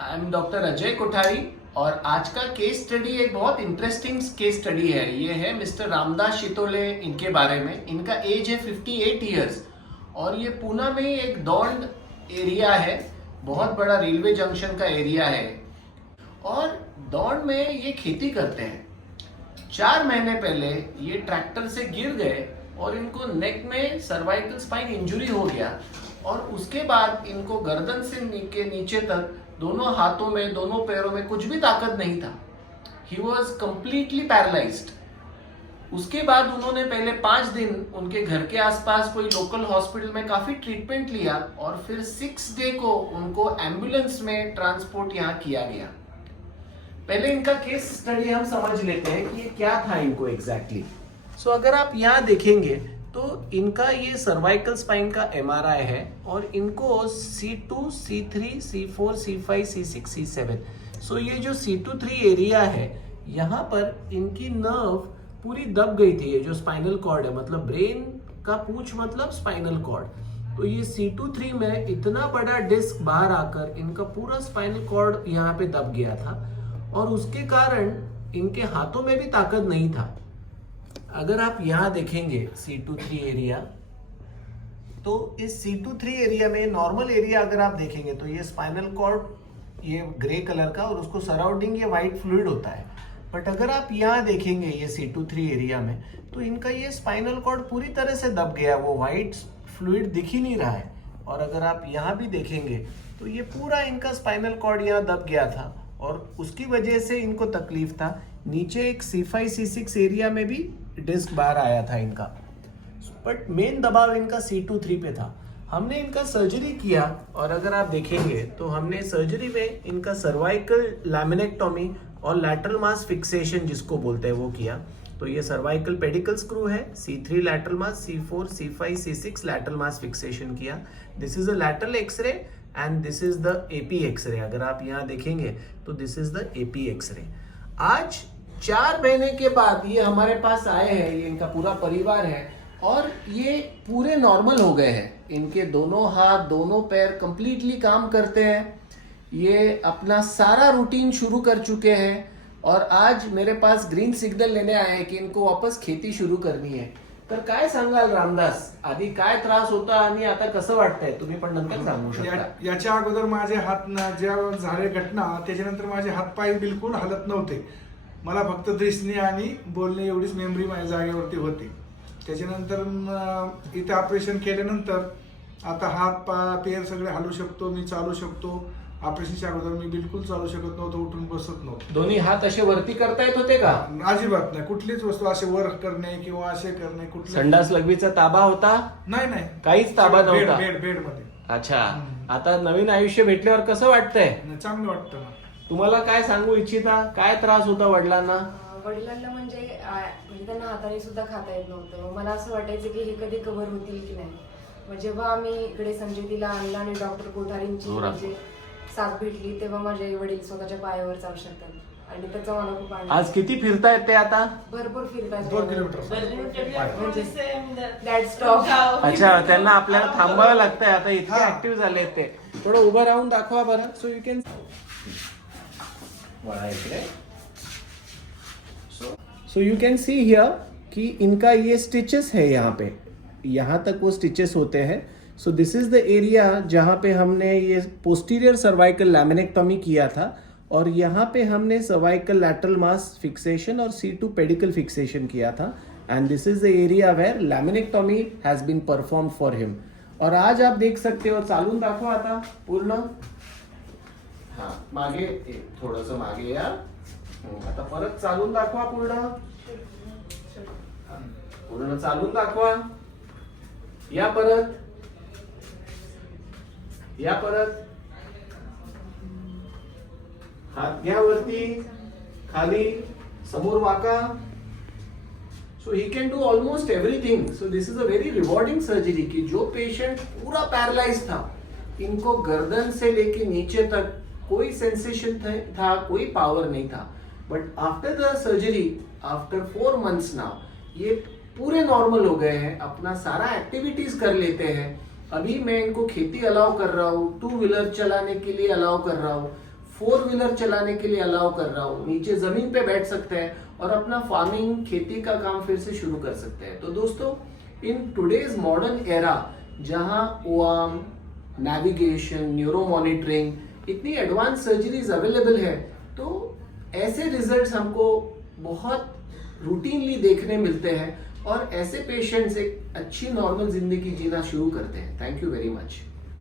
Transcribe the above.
I am doctor Ajay Kothari और आज का केस स्टडी एक बहुत इंटरेस्टिंग केस स्टडी है। ये है मिस्टर रामदास शितोले, इनके बारे में। इनका एज है 58 ईयर्स और ये पूना में एक दौंड एरिया है, बहुत बड़ा रेलवे जंक्शन का एरिया है और दौंड में ये खेती करते हैं। 4 महीने पहले ये ट्रैक्टर से गिर गए और इनको नेक में सर्वाइकल स्पाइन इंजरी हो गया और उसके बाद इनको गर्दन से नीचे तक दोनों हाथों में, दोनों पैरों में कुछ भी ताकत नहीं था। He was completely paralysed. उसके बाद उन्होंने पहले 5 दिन उनके घर के आसपास कोई लोकल हॉस्पिटल में काफी ट्रीटमेंट लिया और फिर 6 डे को उनको एम्बुलेंस में ट्रांसपोर्ट यहाँ किया गया। पहले इनका केस स्टडी हम समझ लेते हैं कि ये क्या था इनको एग्जैक्टली। सो अगर आप यहाँ देखेंगे तो इनका ये सर्वाइकल स्पाइन का एमआरआई है और इनको C2, C3, C4, C5, C6, C7। सो ये जो C2-3 एरिया है, यहाँ पर इनकी नर्व पूरी दब गई थी। ये जो स्पाइनल कॉर्ड है, मतलब ब्रेन का पूंछ मतलब स्पाइनल कॉर्ड। तो ये C2-3 में इतना बड़ा डिस्क बाहर आकर इनका पूरा स्पाइनल कॉर्ड यहाँ पे दब गया था और उसके कारण इनके हाथों में भी ताकत नहीं था। अगर आप यहाँ देखेंगे C2-3 एरिया, तो इस C2-3 एरिया में नॉर्मल एरिया अगर आप देखेंगे तो ये स्पाइनल कॉर्ड ये ग्रे कलर का और उसको सराउंडिंग ये वाइट फ्लूइड होता है। बट अगर आप यहाँ देखेंगे ये C2-3 एरिया में तो इनका ये स्पाइनल कॉर्ड पूरी तरह से दब गया, वो वाइट फ्लूइड दिख ही नहीं रहा है। और अगर आप यहाँ भी देखेंगे तो ये पूरा इनका स्पाइनल कॉर्ड यहाँ दब गया था और उसकी वजह से इनको तकलीफ था। नीचे एक C5, C6 एरिया में भी डिस्क बाहर आया था इनका, बट मेन दबाव इनका C2-3 पे था। हमने इनका सर्जरी किया और अगर आप देखेंगे तो हमने सर्जरी में इनका सर्वाइकल लैमिनेक्टोमी और लैटरल मास फिक्सेशन जिसको बोलते हैं वो किया। तो ये सर्वाइकल पेडिकल स्क्रू है, C3 lateral mass, C4, C5, C6 lateral mass fixation किया। This is a lateral X-ray and this is the AP X-ray. अगर आप यहाँ देखेंगे तो this is the AP X-ray. आज 4 महीने के बाद ये हमारे पास आए हैं, ये इनका पूरा परिवार है और ये पूरे नॉर्मल हो गए हैं। इनके दोनों हाथ, दोनों पैर कंप्लीटली काम करते हैं। ये अपना सारा रूटीन शुरू कर चुके हैं और आज मेरे पास ग्रीन सिग्नल लेने आए हैं कि इनको वापस खेती शुरू करनी है। तर काय सांगाल रामदास, आधी काय त्रास होता आणि आता कसं वाटतंय? तुम्ही पण नंतर सांगू शकता। याच्या अगोदर माझे हात जेव्हा झाले घटना त्याच्यानंतर माझे हात पाय बिलकुल हलत नव्हते। मला फक्त दिसणे आणि बोलणे एवढीच मेमरी माझ्या जागेवरती होती। त्याच्यानंतर इथे ऑपरेशन केल्यानंतर आता हात पाय सगळे हलू शकतो, मी चालू शकतो। ऑपरेशनच्या अगोदर मी बिलकुल चालू शकत नव्हतो, उठून बसत नव्हतो। दोन्ही हात असे वरती करता येत होते का? अजिबात नाही, कुठलीच वस्तू असे वर करणे किंवा असे करणे कुठले। संडास लघवीचा ताबा होता? नाही, काहीच ताबा नव्हता। बेड मध्ये। अच्छा, आता नवीन आयुष्य भेटल्यावर कसं वाटतंय? चांगलं वाटतं ना। तुम्हाला काय सांगू इच्छिता, काय त्रास होता वडिलांना? वडिलांना म्हणजे त्यांना हाताने सुद्धा खाता येत नव्हतं। मग मला असं वाटायचं की हे कधी कव्हर होतील की नाही। मग जेव्हा आम्ही इकडे संजयतीला आणला आणि डॉक्टर कोठारींची म्हणजे साथ भेटली तेव्हा माझे वडील स्वतःच्या पायावर चालू शकतात आणि त्याचा मला खूप आनंद। आज किती फिरतायत ते आता? भरपूर फिरतात, 2 किलोमीटर। अच्छा, त्यांना आपल्याला थांबावं लागतंय आता, इतके ऍक्टिव्ह झाले ते। थोडं उभं राहून दाखवा बरं, so you can so you can see here कि इनका ये स्टिचेस है यहाँ पे, यहाँ तक वो स्टिचेस होते हैं। सो दिस इज द एरिया जहाँ पे हमने ये पोस्टीरियर सर्वाइकल लैमिनेक्टोमी किया था और यहाँ पे हमने सर्वाइकल लैटरल मास फिक्सेशन और C2 पेडिकल फिक्सेशन किया था and this is the area where laminectomy has been perform for him. और आज आप देख सकते हो, चालून दाखवा आता पूर्ण। हाँ, मागे थोडस मागे या, आता परत चालून दाखवा पूर्ण, पूर्ण चालून दाखवा। या परत, या परत, हात घ्या वरती, खाली, समोर वाका। So he can do almost everything. So this is a very rewarding surgery कि जो पेशेंट पूरा पैरालाइज था, इनको गर्दन से लेके नीचे तक कोई सेंसेशन था, कोई पावर नहीं था। But after the surgery, after 4 months now, ये पूरे नॉर्मल हो गए हैं, अपना सारा एक्टिविटीज कर लेते हैं। अभी मैं इनको खेती अलाउ कर रहा हूँ, 2 व्हीलर चलाने के लिए अलाउ कर रहा हूँ, 4 व्हीलर चलाने के लिए अलाउ कर रहा हूँ, नीचे जमीन पे बैठ सकते हैं और अपना फार्मिंग खेती का काम फिर से शुरू कर सकते हैं। तो दोस्तों, इन टुडेज मॉडर्न एरा जहां ओआम, नेविगेशन, न्यूरो मॉनिटरिंग, इतनी एडवांस सर्जरीज अवेलेबल है, तो ऐसे रिजल्ट्स हमको बहुत रूटीनली देखने मिलते हैं और ऐसे पेशेंट्स एक अच्छी नॉर्मल जिंदगी जीना शुरू करते हैं। Thank you very much.